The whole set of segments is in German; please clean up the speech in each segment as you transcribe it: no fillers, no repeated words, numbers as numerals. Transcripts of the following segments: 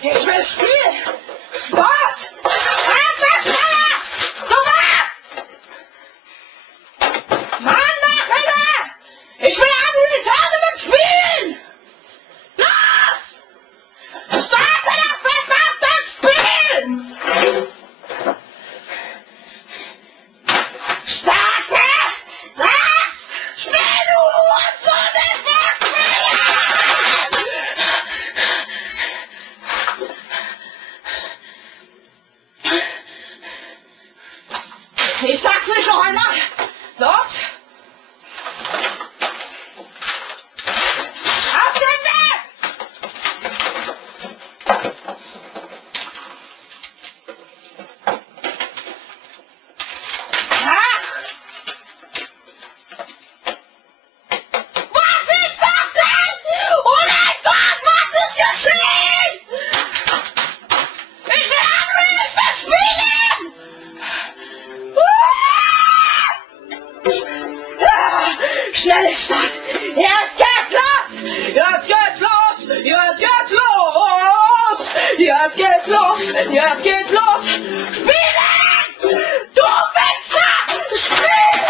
Ich will spielen! Was? Einfach schneller! Du Mann, mach Alter! Ich will Habilitate mit Spielen! Los! Starte das verdammte Spiel! Starte das Spiel, du Hurensohn! Ich sag's nicht noch einmal. Los! Auf den Weg! Ach! Was ist das denn? Oh mein Gott, was ist geschehen? Ich will Henry, ich will spielen! Schnelle Stadt! Jetzt geht's los! Jetzt geht's los! Jetzt geht's los! Jetzt geht's los! Jetzt geht's los! Spielen! Du Wichser! Spielen!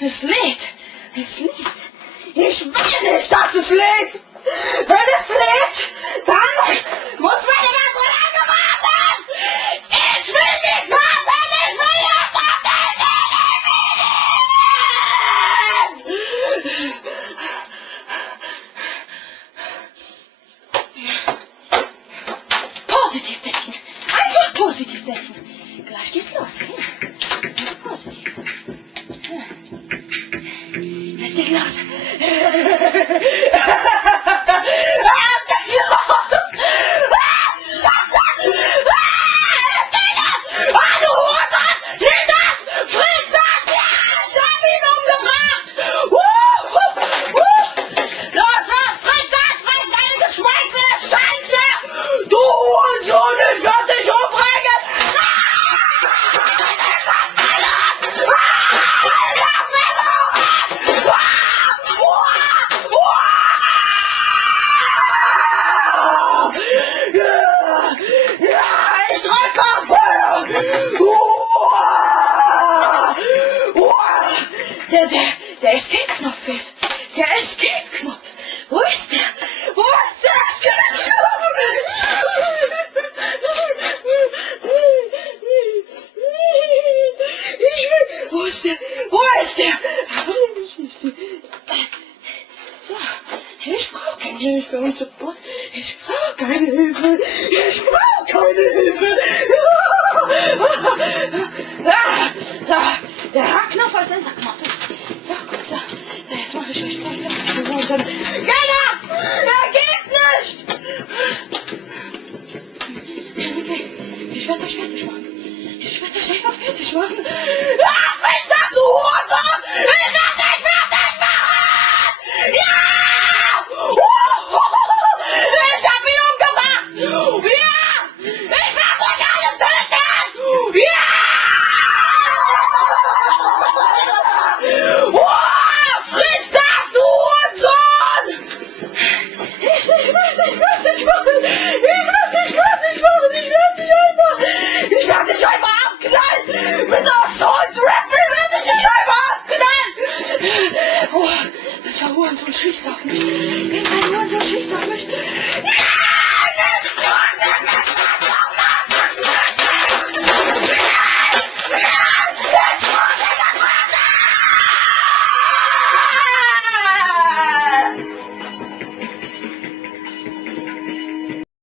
Es lädt! Es lädt! Ich will nicht, dass es lädt! Wenn es lädt, dann muss man immer so lange warten! Ich will nicht warten! Ich will jetzt auf den Positiv denken! Einfach positiv denken! Gleich geht's los, ja? Positiv. Es geht los! Der Escape-Knopf fehlt. Der Escape-Knopf. Wo ist der? Wo ist der Escape-Knopf? Wo ist der? Wo ist der? So, ich brauche keine Hilfe und Support. Ich brauche keine Hilfe. Ich brauche keine Hilfe. So, der H-Knopf als Enterknopf. So, gut, so. Jetzt mache ich euch gleich wieder. Genau! Er geht nicht! Okay, ich werde euch fertig machen. Ich werde euch einfach fertig machen. Ach, was das, du Hurensohn! Ich werde dich fertig machen! Ja! Ich hab ihn umgebracht! Ja! Ich werde euch alle töten! Ja! Friss das, du Hurensohn! Ich werde dich fertig machen! Ich werde dich einfach abknallen! Mit Assault Rifle werde ich dich einfach abknallen! Oh, welcher Hurensohn schießt auf mich!